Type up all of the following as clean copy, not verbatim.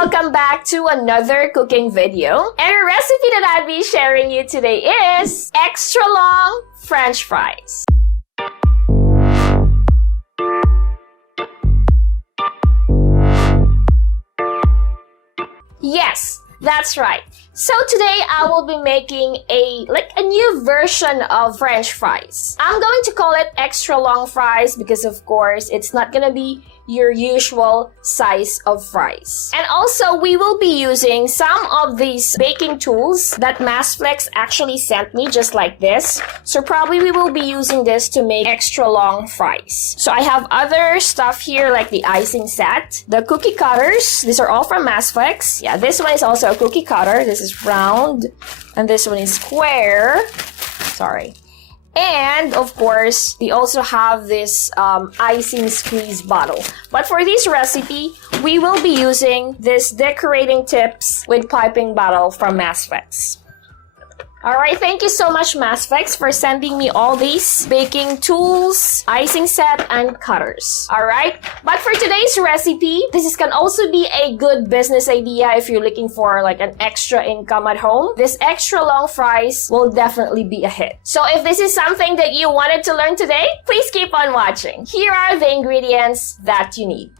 welcome back to another cooking video. And the recipe that I'll be sharing you today is extra long French fries. Yes, that's right. So today I will be making a new version of French fries. I'm going to call it extra long fries because of course it's not gonna be your usual size of fries. And also we will be using some of these baking tools that Masflex actually sent me, just like this. So probably we will be using this to make extra long fries. So I have other stuff here like the icing set, the cookie cutters. These are all from Masflex. Yeah, this one is also a cookie cutter. This is round and this one is square. Sorry. And of course, we also have this icing squeeze bottle. But for this recipe, we will be using this decorating tips with piping bottle from Masflex. Alright, thank you so much Masflex for sending me all these baking tools, icing set, and cutters. Alright, but for today's recipe, this can also be a good business idea if you're looking for like an extra income at home. This extra long fries will definitely be a hit. So if this is something that you wanted to learn today, please keep on watching. Here are the ingredients that you need.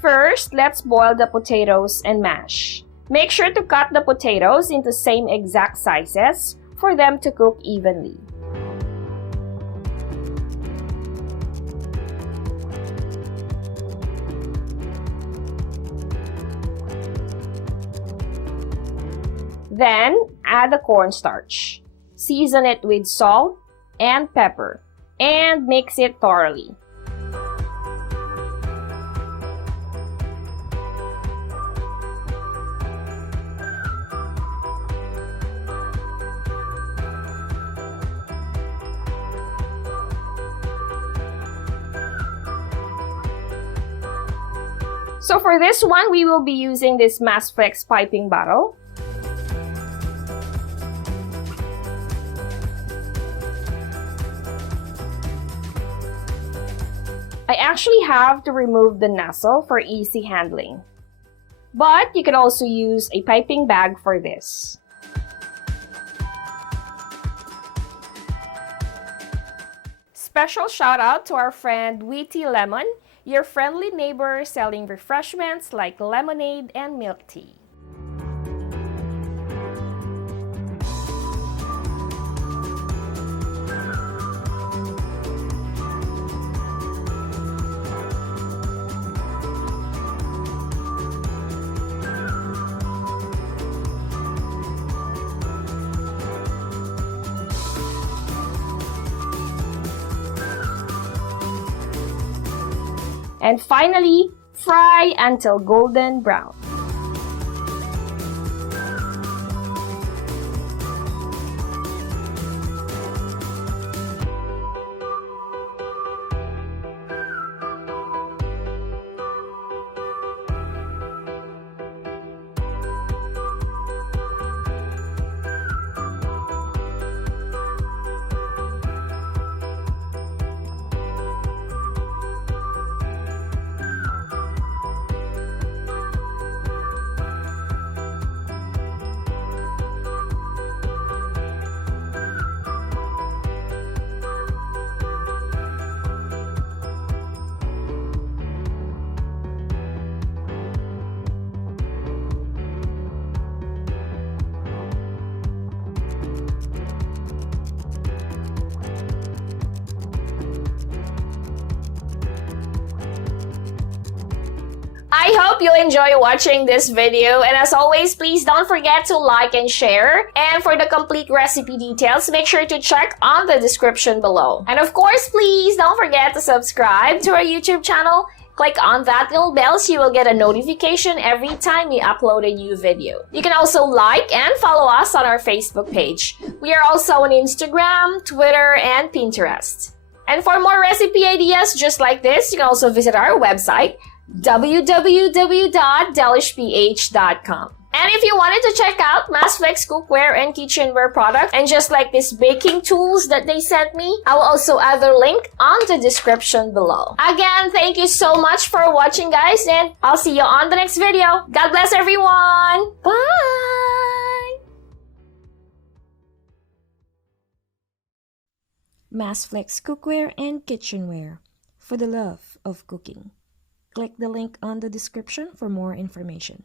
First, let's boil the potatoes and mash. Make sure to cut the potatoes into same exact sizes for them to cook evenly. Then, add the cornstarch. Season it with salt and pepper and mix it thoroughly. So for this one, we will be using this Masflex piping bottle. I actually have to remove the nozzle for easy handling. But you can also use a piping bag for this. Special shout out to our friend Witty Lemon, your friendly neighbor selling refreshments like lemonade and milk tea. And finally, fry until golden brown. I hope you enjoy watching this video, and as always, please don't forget to like and share. And for the complete recipe details, make sure to check on the description below. And of course, please don't forget to subscribe to our YouTube channel. Click on that little bell so you will get a notification every time we upload a new video. You can also like and follow us on our Facebook page. We are also on Instagram, Twitter, and Pinterest. And for more recipe ideas just like this, you can also visit our website, www.delishph.com. And if you wanted to check out Masflex cookware and kitchenware products, and just like these baking tools that they sent me, I will also add their link on the description below. Again, thank you so much for watching, guys, and I'll see you on the next video. God bless everyone. Bye! Masflex cookware and kitchenware for the love of cooking. Click the link on the description for more information.